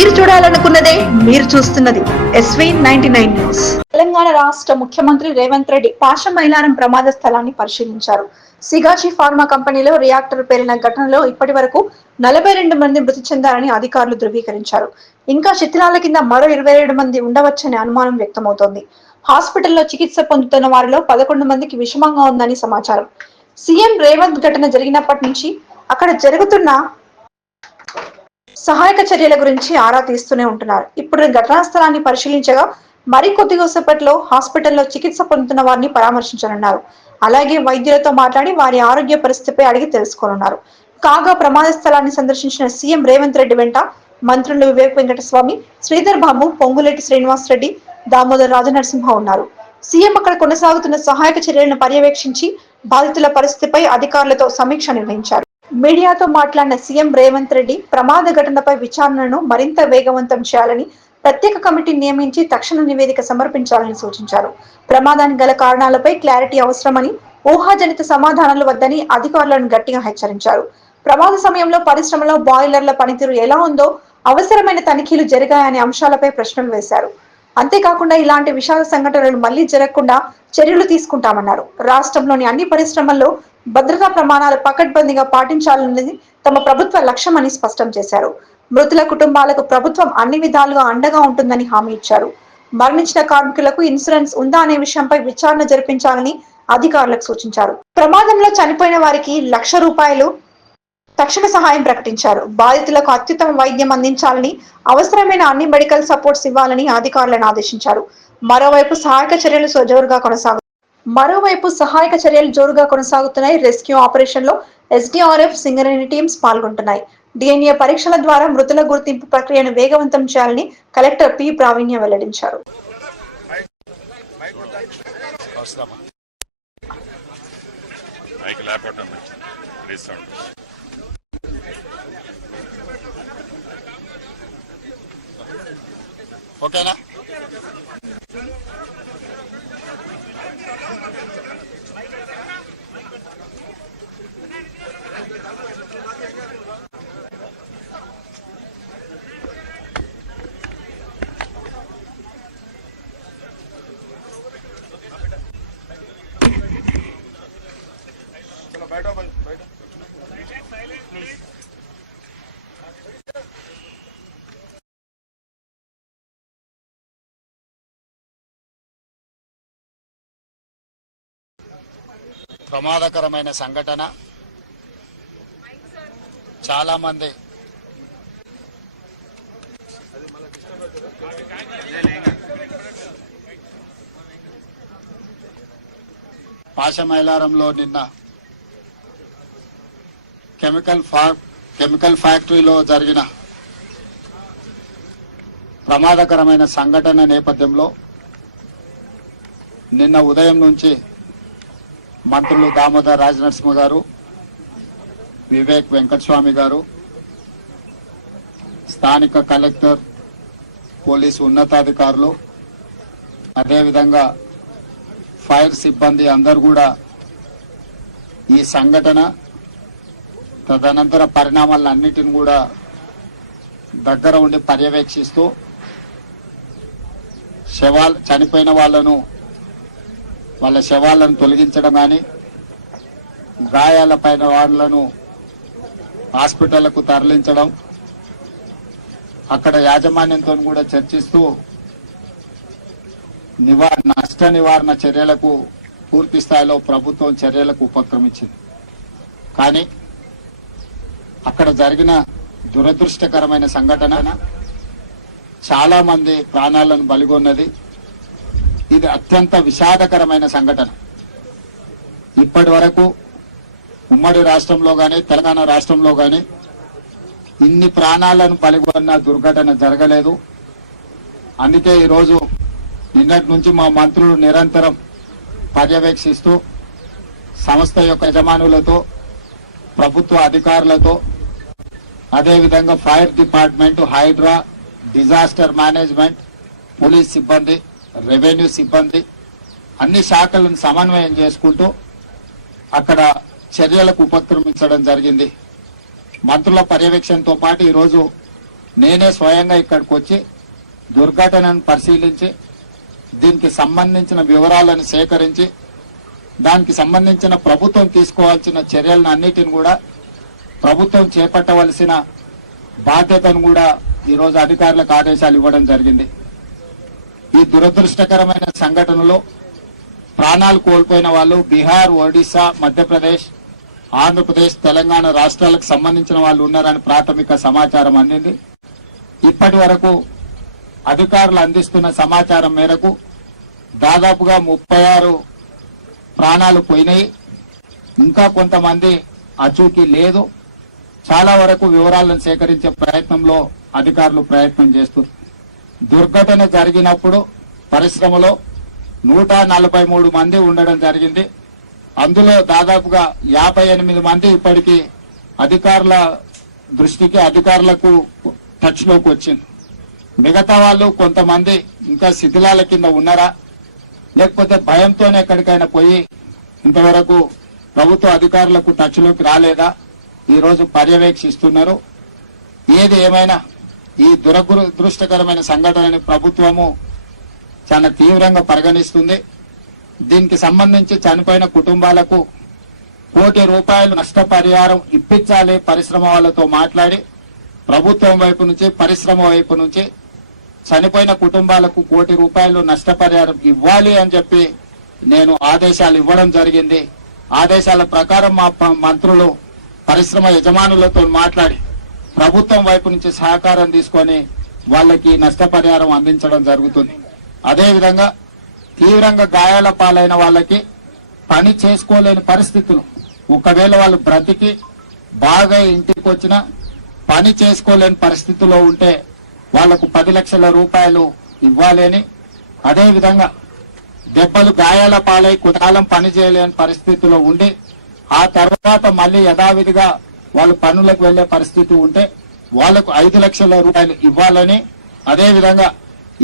మీరు చూడాలనుకున్నదే మీరు చూస్తున్నది SV99 న్యూస్. తెలంగాణ రాష్ట్ర ముఖ్యమంత్రి రేవంత్ రెడ్డి పాశమైలారం ప్రమాద స్థలాన్ని పరిశీలించారు. సిగాచి ఫార్మా కంపెనీలో రియాక్టర్ పేలిన ఘటనలో ఇప్పటి వరకు 42 మంది మృతి చెందారని అధికారులు ధృవీకరించారు. ఇంకా శిథిలాల కింద మరో 27 మంది ఉండవచ్చనే అనుమానం వ్యక్తమవుతోంది. హాస్పిటల్లో చికిత్స పొందుతున్న వారిలో 11 మందికి విషమంగా ఉందని సమాచారం. సీఎం రేవంత్ ఘటన జరిగినప్పటి నుంచి అక్కడ జరుగుతున్న సహాయక చర్యల గురించి ఆరా తీస్తూనే ఉంటున్నారు. ఇప్పుడు ఘటనా స్థలాన్ని పరిశీలించగా మరికొద్దిసేపట్లో హాస్పిటల్లో చికిత్స పొందుతున్న వారిని పరామర్శించనున్నారు. అలాగే వైద్యులతో మాట్లాడి వారి ఆరోగ్య పరిస్థితిపై అడిగి తెలుసుకోనున్నారు. కాగా ప్రమాద స్థలాన్ని సందర్శించిన సీఎం రేవంత్ రెడ్డి వెంట మంత్రులు వివేక్ వెంకటస్వామి, శ్రీధర్ బాబు, పొంగులేటి శ్రీనివాస్ రెడ్డి, దామోదర్ రాజనరసింహ ఉన్నారు. సీఎం అక్కడ కొనసాగుతున్న సహాయక చర్యలను పర్యవేక్షించి బాధితుల పరిస్థితిపై అధికారులతో సమీక్ష నిర్వహించారు. మీడియాతో మాట్లాడిన సీఎం రేవంత్ రెడ్డి ప్రమాద ఘటనపై విచారణను మరింత వేగవంతం చేయాలని, ప్రత్యేక కమిటీ నియమించి తక్షణ నివేదిక సమర్పించాలని సూచించారు. ప్రమాదానికి గల కారణాలపై క్లారిటీ అవసరమని, ఊహాజనిత సమాధానాలు వద్దని అధికారులను గట్టిగా హెచ్చరించారు. ప్రమాద సమయంలో పరిశ్రమలో బాయిలర్ల పనితీరు ఎలా ఉందో, అవసరమైన తనిఖీలు జరిగాయనే అంశాలపై ప్రశ్నలు వేశారు. అంతేకాకుండా ఇలాంటి విషాద సంఘటనలు మళ్లీ జరగకుండా చర్యలు తీసుకుంటామన్నారు. రాష్ట్రంలోని అన్ని పరిశ్రమల్లో భద్రతా ప్రమాణాలు పకడ్బందీగా పాటించాలన్నది తమ ప్రభుత్వ లక్ష్యమని స్పష్టం చేశారు. మృతుల కుటుంబాలకు ప్రభుత్వం అన్ని విధాలుగా అండగా ఉంటుందని హామీ ఇచ్చారు. మరణించిన కార్మికులకు ఇన్సూరెన్స్ ఉందా అనే విషయంపై విచారణ జరిపించాలని అధికారులకు సూచించారు. ప్రమాదంలో చనిపోయిన వారికి ₹1,00,000 తక్షణ సహాయం ప్రకటించారు. బాధితులకు అత్యుత్తమ వైద్యం అందించాలని, అవసరమైన అన్ని మెడికల్ సపోర్ట్స్ ఇవ్వాలని అధికారులను ఆదేశించారు. మరోవైపు సహాయక చర్యలు జోరుగా కొనసాగుతున్నాయి. రెస్క్యూ ఆపరేషన్ లో SDRF, సింగరేణి టీమ్స్ పాల్గొంటున్నాయి. DNA పరీక్షల ద్వారా మృతుల గుర్తింపు ప్రక్రియను వేగవంతం చేయాలని కలెక్టర్ P. ప్రావీణ్య వెల్లడించారు. ఓకేనా? ప్రమాదకరమైన సంఘటన. చాలా మంది పాశమైలారంలో నిన్న కెమికల్ ఫ్యాక్టరీలో జరిగిన ప్రమాదకరమైన సంఘటన నేపథ్యంలో నిన్న ఉదయం నుంచి మంత్రులు దామోదర్ రాజనరసింహ గారు, వివేక్ వెంకటస్వామి గారు, స్థానిక కలెక్టర్, పోలీసు ఉన్నతాధికారులు, అదేవిధంగా ఫైర్ సిబ్బంది అందరూ కూడా ఈ సంఘటన తదనంతర పరిణామాలన్నిటిని కూడా దగ్గర ఉండి పర్యవేక్షిస్తూ చనిపోయిన వాళ్ళ శవాలను తొలగించడం కానీ, గాయాలపైన వాళ్ళను హాస్పిటళ్లకు తరలించడం, అక్కడ యాజమాన్యంతో కూడా చర్చిస్తూ నష్ట నివారణ చర్యలకు పూర్తి స్థాయిలో ప్రభుత్వం చర్యలకు ఉపక్రమించింది. కానీ అక్కడ జరిగిన దురదృష్టకరమైన సంఘటన చాలా మంది ప్రాణాలను బలిగొన్నది. ఇది అత్యంత విషాదకరమైన సంఘటన. ఇప్పటి వరకు ఉమ్మడి రాష్ట్రంలో కానీ, తెలంగాణ రాష్ట్రంలో కానీ ఇన్ని ప్రాణాలను బలిగొన్న దుర్ఘటన జరగలేదు. అందుకే ఈరోజు నిన్నటి నుంచి మా మంత్రులు నిరంతరం పర్యవేక్షిస్తూ సంస్థ యొక్క యజమానులతో, ప్రభుత్వ అధికారులతో, అదేవిధంగా fire department, Hydraa, disaster management, police సిబ్బంది, రెవెన్యూ సిబ్బంది అన్ని శాఖలను సమన్వయం చేసుకుంటూ అక్కడ చర్యలకు ఉపక్రమించడం జరిగింది. మంత్రుల పర్యవేక్షణతో పాటు ఈరోజు నేనే స్వయంగా ఇక్కడికి వచ్చి దుర్ఘటనను పరిశీలించి దీనికి సంబంధించిన వివరాలను సేకరించి దానికి సంబంధించిన ప్రభుత్వం తీసుకోవాల్సిన చర్యలను అన్నిటిని కూడా ప్రభుత్వం చేపట్టవలసిన బాధ్యతను కూడా ఈరోజు అధికారులకు ఆదేశాలు ఇవ్వడం జరిగింది. ఈ దురదృష్టకరమైన సంఘటనలో ప్రాణాలు కోల్పోయిన వాళ్ళు బీహార్, ఒడిశా, మధ్యప్రదేశ్, ఆంధ్రప్రదేశ్, తెలంగాణ రాష్ట్రాలకు సంబంధించిన వాళ్ళు ఉన్నారని ప్రాథమిక సమాచారం అందింది. ఇప్పటి వరకు అధికారులు అందిస్తున్న సమాచారం మేరకు దాదాపుగా 36 ప్రాణాలు పోయినాయి. ఇంకా కొంతమంది అచూకీ లేదు. చాలా వరకు వివరాలను సేకరించే ప్రయత్నంలో అధికారులు ప్రయత్నం చేస్తున్నారు. దుర్ఘటన జరిగినప్పుడు పరిశ్రమలో 143 మంది ఉండడం జరిగింది. అందులో దాదాపుగా 58 మంది ఇప్పటికీ అధికారుల దృష్టికి, అధికారులకు టచ్ లోకి వచ్చింది. మిగతా వాళ్ళు కొంతమంది ఇంకా శిథిలాల కింద ఉన్నారా, లేకపోతే భయంతోనే ఎక్కడికైనా పోయి ఇంతవరకు ప్రభుత్వ అధికారులకు టచ్ లోకి రాలేదా, ఈ రోజు పర్యవేక్షిస్తున్నారు. ఏది ఏమైనా ఈ దురదృష్టకరమైన సంఘటనని ప్రభుత్వము చాలా తీవ్రంగా పరిగణిస్తుంది. దీనికి సంబంధించి చనిపోయిన కుటుంబాలకు ₹1 కోటి నష్టపరిహారం ఇప్పించాలి. పరిశ్రమ వాళ్ళతో మాట్లాడి ప్రభుత్వం వైపు నుంచి, పరిశ్రమ వైపు నుంచి చనిపోయిన కుటుంబాలకు ₹1 కోటి నష్టపరిహారం ఇవ్వాలి అని చెప్పి నేను ఆదేశాలు ఇవ్వడం జరిగింది. ఆదేశాల ప్రకారం మా మంత్రులు పరిశ్రమ యజమానులతో మాట్లాడి ప్రభుత్వం వైపు నుంచి సహకారం తీసుకొని వాళ్ళకి నష్టపరిహారం అందించడం జరుగుతుంది. అదేవిధంగా తీవ్రంగా గాయాల పాలైన వాళ్ళకి పని చేసుకోలేని పరిస్థితులు, ఒకవేళ వాళ్ళు బ్రతికి బాగా ఇంటికి వచ్చినా పని చేసుకోలేని పరిస్థితిలో ఉంటే వాళ్లకు ₹10 లక్షల ఇవ్వాలి అని, అదేవిధంగా దెబ్బలు గాయాల పాలై కొంతకాలం పని చేయలేని పరిస్థితిలో ఉండి ఆ తర్వాత మళ్లీ యథావిధిగా వాళ్ళు పనులకు వెళ్లే పరిస్థితి ఉంటే వాళ్లకు ₹5 లక్షల ఇవ్వాలని, అదేవిధంగా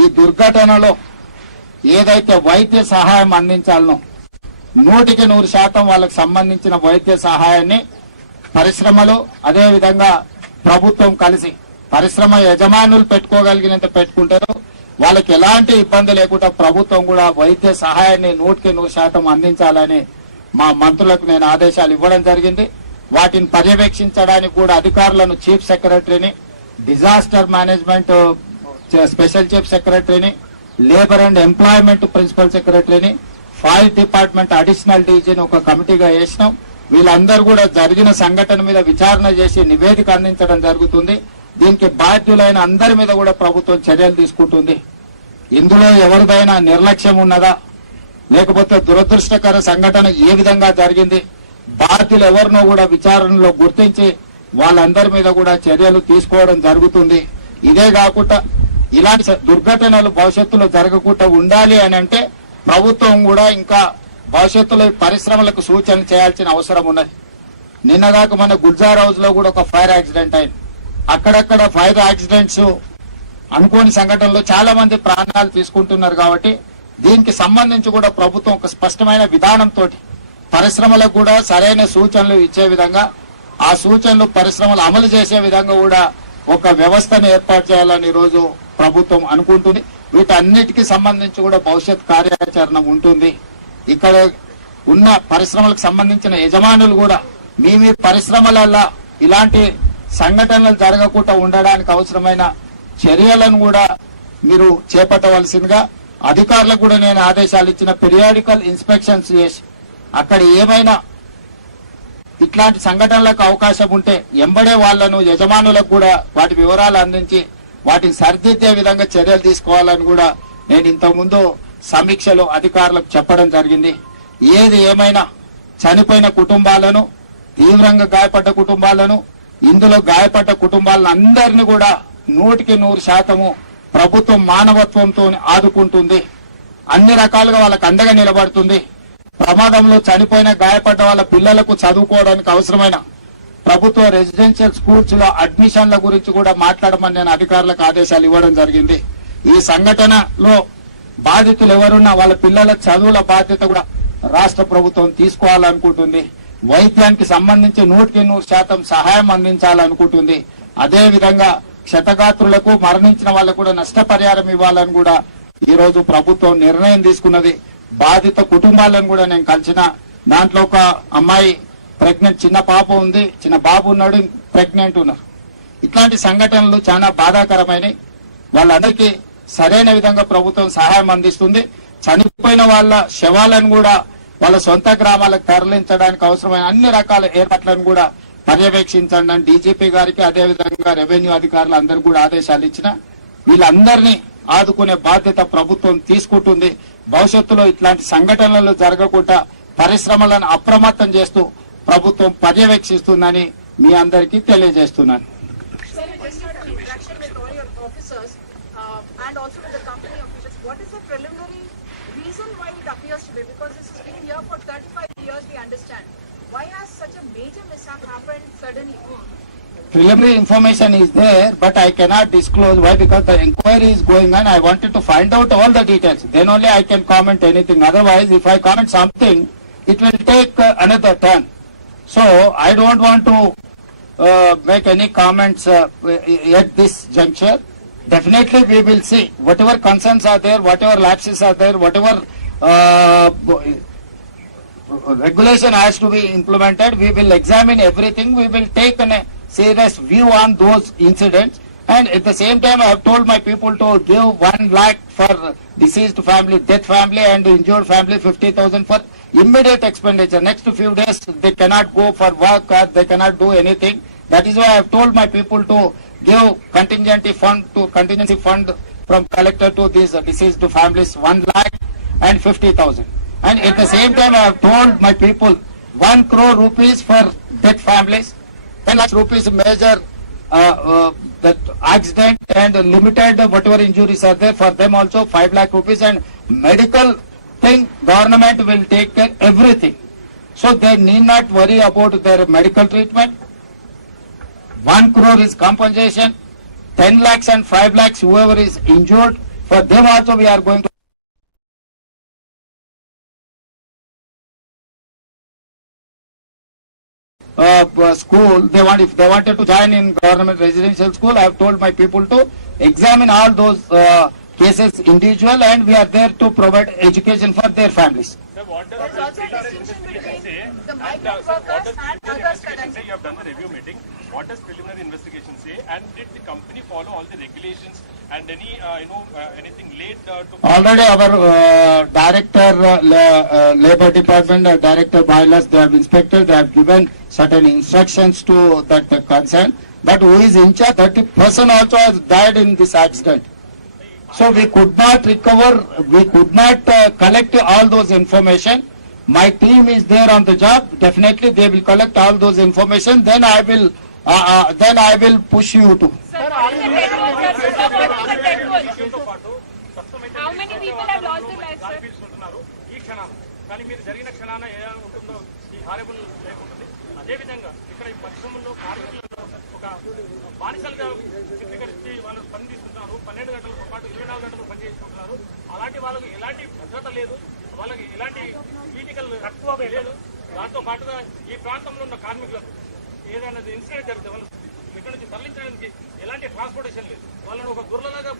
ఈ దుర్ఘటనలో ఏదైతే వైద్య సహాయం అందించాలనో 100% వాళ్ళకు సంబంధించిన వైద్య సహాయాన్ని పరిశ్రమలు, అదేవిధంగా ప్రభుత్వం కలిసి పరిశ్రమ యజమానులు పెట్టుకోగలిగినంత పెట్టుకుంటారు. వాళ్ళకి ఎలాంటి ఇబ్బంది లేకుండా ప్రభుత్వం కూడా వైద్య సహాయాన్ని 100% అందించాలని మా మంత్రులకు నేను ఆదేశాలు ఇవ్వడం జరిగింది. వాటిని పర్యవేక్షించడానికి కూడా అధికారులను చీఫ్ సెక్రటరీని, డిజాస్టర్ మేనేజ్మెంట్ స్పెషల్ చీఫ్ సెక్రటరీని, లేబర్ అండ్ ఎంప్లాయ్మెంట్ ప్రిన్సిపల్ సెక్రటరీని, ఫైర్ డిపార్ట్మెంట్ అడిషనల్ డీజీని ఒక కమిటీగా వేసినాం. వీళ్ళందరూ కూడా జరిగిన సంఘటన మీద విచారణ చేసి నివేదిక అందించడం జరుగుతుంది. దీనికి బాధ్యులైన అందరి మీద కూడా ప్రభుత్వం చర్యలు తీసుకుంటుంది. ఇందులో ఎవరిదైనా నిర్లక్ష్యం ఉన్నదా, లేకపోతే దురదృష్టకర సంఘటన ఏ విధంగా జరిగింది, బాధ్యులు ఎవరినో కూడా విచారణలో గుర్తించి వాళ్ళందరి మీద కూడా చర్యలు తీసుకోవడం జరుగుతుంది. ఇదే కాకుండా ఇలాంటి దుర్ఘటనలు భవిష్యత్తులో జరగకుండా ఉండాలి అని అంటే ప్రభుత్వం కూడా ఇంకా భవిష్యత్తులో పరిశ్రమలకు సూచనలు చేయాల్సిన అవసరం ఉన్నది. నిన్నగాక మన గుల్జార్ హౌస్ లో కూడా ఒక ఫైర్ యాక్సిడెంట్ అయింది. అక్కడక్కడ ఫైర్ యాక్సిడెంట్స్ అనుకోని సంఘటనలో చాలా మంది ప్రాణాలు తీసుకుంటున్నారు. కాబట్టి దీనికి సంబంధించి కూడా ప్రభుత్వం ఒక స్పష్టమైన విధానంతో పరిశ్రమలకు కూడా సరైన సూచనలు ఇచ్చే విధంగా, ఆ సూచనలు పరిశ్రమలు అమలు చేసే విధంగా కూడా ఒక వ్యవస్థను ఏర్పాటు చేయాలని ఈరోజు ప్రభుత్వం అనుకుంటుంది. వీటన్నిటికీ సంబంధించి కూడా భవిష్యత్ కార్యాచరణ ఉంటుంది. ఇక్కడ ఉన్న పరిశ్రమలకు సంబంధించిన యజమానులు కూడా మీ పరిశ్రమలలో ఇలాంటి సంఘటనలు జరగకుండా ఉండడానికి అవసరమైన చర్యలను కూడా మీరు చేపట్టవలసిందిగా అధికారులకు కూడా నేను ఆదేశాలు ఇచ్చిన. పీరియాడికల్ ఇన్స్పెక్షన్స్ చేసి అక్కడ ఏమైనా ఇట్లాంటి సంఘటనలకు అవకాశం ఉంటే ఎంబడే వాళ్లను యజమానులకు కూడా వాటి వివరాలు అందించి వాటిని సరిదిద్దే విధంగా చర్యలు తీసుకోవాలని కూడా నేను ఇంతకుముందు సమీక్షలో అధికారులకు చెప్పడం జరిగింది. ఏది ఏమైనా చనిపోయిన కుటుంబాలను, తీవ్రంగా గాయపడ్డ కుటుంబాలను, ఇందులో గాయపడ్డ కుటుంబాలను అందరినీ కూడా 100% ప్రభుత్వం మానవత్వంతో ఆదుకుంటుంది. అన్ని రకాలుగా వాళ్ళకు అండగా నిలబడుతుంది. ప్రమాదంలో చనిపోయిన గాయపడ్డ వాళ్ళ పిల్లలకు చదువుకోవడానికి అవసరమైన ప్రభుత్వ రెసిడెన్షియల్ స్కూల్స్ లో అడ్మిషన్ల గురించి కూడా మాట్లాడమని నేను అధికారులకు ఆదేశాలు ఇవ్వడం జరిగింది. ఈ సంఘటనలో బాధితులు ఎవరున్నా వాళ్ళ పిల్లల చదువుల బాధ్యత కూడా రాష్ట్ర ప్రభుత్వం తీసుకోవాలనుకుంటుంది. వైద్యానికి సంబంధించి 100% సహాయం అందించాలనుకుంటుంది. అదే విధంగా క్షతగాత్రులకు మరణించిన వాళ్ళకు కూడా నష్టపరిహారం ఇవ్వాలని కూడా ఈ రోజు ప్రభుత్వం నిర్ణయం తీసుకున్నది. బాధిత కుటుంబాలను కూడా నేను కలిసిన, దాంట్లో ఒక అమ్మాయి ప్రెగ్నెంట్, చిన్న పాప ఉంది, చిన్న బాబు ఉన్నాడు, ప్రెగ్నెంట్ ఉన్నారు. ఇట్లాంటి సంఘటనలు చాలా బాధాకరమైనవి. వాళ్ళందరికీ సరైన విధంగా ప్రభుత్వం సహాయం అందిస్తుంది. చనిపోయిన వాళ్ళ శవాలను కూడా వాళ్ళ సొంత గ్రామాలకు తరలించడానికి అవసరమైన అన్ని రకాల ఏర్పాట్లను కూడా పర్యవేక్షించండి అని డీజీపీ గారికి, అదేవిధంగా రెవెన్యూ అధికారులు అందరూ కూడా ఆదేశాలు ఇచ్చిన. వీళ్ళందరినీ ఆదుకునే బాధ్యత ప్రభుత్వం తీసుకుంటుంది. భవిష్యత్తులో ఇట్లాంటి సంఘటనలు జరగకుండా పరిశ్రమలను అప్రమత్తం చేస్తూ ప్రభుత్వం పర్యవేక్షిస్తుందని మీ అందరికీ తెలియజేస్తున్నాను. And also with the company officials, what is the preliminary reason why it appears to be? Because this has been here for 35 years, we understand. Why has such a major mishap happened suddenly? Preliminary information is there, but I cannot disclose. Why? Because the inquiry is going on. I wanted to find out all the details. Then only I can comment anything. Otherwise, if I comment something, it will take another turn. So, I don't want to make any comments at this juncture. Definitely we will see whatever concerns are there, whatever lapses are there, whatever regulation has to be implemented. We will examine everything. We will take a serious view on those incidents. And at the same time, I have told my people to give 1 lakh for deceased family, death family and injured family, 50,000 for immediate expenditure. Next few days they cannot go for work or they cannot do anything. That is why I have told my people to give contingency fund from collector to these deceased families 1 lakh and 50,000. And at the same time, I have told my people 1 crore rupees for death families, 10 lakh rupees major that accident and limited whatever injuries are there for them also 5 lakh rupees, and medical thing government will take care everything. So they need not worry about their medical treatment. 1 crore is compensation, 10 lakhs and 5 lakhs whoever is injured, for them also we are going to school. If they wanted to join in government residential school, I have told my people to examine all those cases individual, and we are there to provide education for their families. There's also a distinction between the migrant workers and others. You have done the review meeting. What does preliminary investigation say? And did the company follow all the regulations and any anything late to? Already our director labor department, director bylaws, they have inspected. They have given certain instructions to that concern. But who is in charge? 30% also has died in this accident. So we could not recover. We could not collect all those information. My team is there on the job. Definitely they will collect all those information. Then I will push you to. How many people have lost their lives, sir? ఈ క్షణం కానీ మీరు జరిగిన క్షణాన ఎలా ఉంటుందో ఈ horrible లేకుంటుంది. అదేవిధంగా ఇక్కడ ఈ పరిశ్రమల్లో కార్మికులను ఒక బానిసలుగా చిత్రీకరించి వాళ్ళు పని తీసుకుంటున్నారు. 12 గంటలతో పాటు 24 గంటలు పని చేసుకుంటున్నారు. అలాంటి వాళ్ళకి ఎలాంటి భద్రత లేదు, వాళ్ళకి ఎలాంటి ఫిజికల్ తక్కువ లేదు. దాంతో పాటుగా ఈ ప్రాంతంలో ఉన్న కార్మికులకు ఏదైనా ఇన్సిడెంట్ జరిగితే వాళ్ళు ఇక్కడ నుంచి తరలించడానికి ఎలాంటి ట్రాన్స్పోర్టేషన్ లేదు. వాళ్ళని ఒక గుర్రలాగా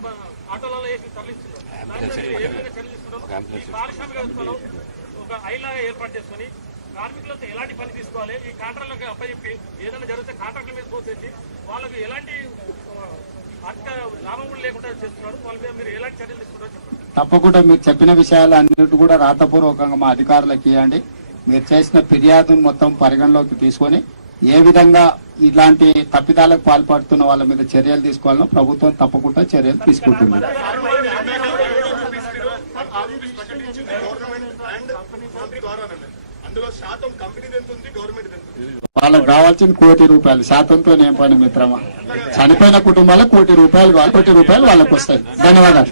ఆటోలలో వేసి తరలిస్తున్నారు. ఏ విధంగా చర్యలు ఈ పారిశ్రామిక వ్యవస్థలో ఒక ఐలాగా ఏర్పాటు చేసుకుని కార్మికులతో ఎలాంటి పని తీసుకోవాలి, ఈ కాంట్రాక్టులకు అప్పచెప్పి ఏదైనా జరిగితే కాంట్రాక్ట్ల మీద పోతేసి వాళ్ళకి ఎలాంటి ఆర్థిక లాభం కూడా లేకుండా చేస్తున్నారు. వాళ్ళ మీద మీరు ఎలాంటి చర్యలు తీసుకుంటారో చెప్పండి. తప్పకుండా మీరు చెప్పిన విషయాలు అన్నిటి కూడా రాతపూర్వకంగా మా అధికారులకు ఇవ్వండి. మీరు చేసిన ఫిర్యాదును మొత్తం పరిగణలోకి తీసుకొని ఏ విధంగా ఇలాంటి తప్పిదాలకు పాల్పడుతున్న వాళ్ళ మీద చర్యలు తీసుకోవాలో ప్రభుత్వం తప్పకుండా చర్యలు తీసుకుంటుంది. వాళ్ళకి కావాల్సిన ₹1,00,00,000. శాతంతో ఏం పని మిత్రమా? చనిపోయిన కుటుంబాలకు ₹1,00,00,000 కావాలి. ₹1,00,00,000 వాళ్ళకి వస్తాయి. ధన్యవాదాలు.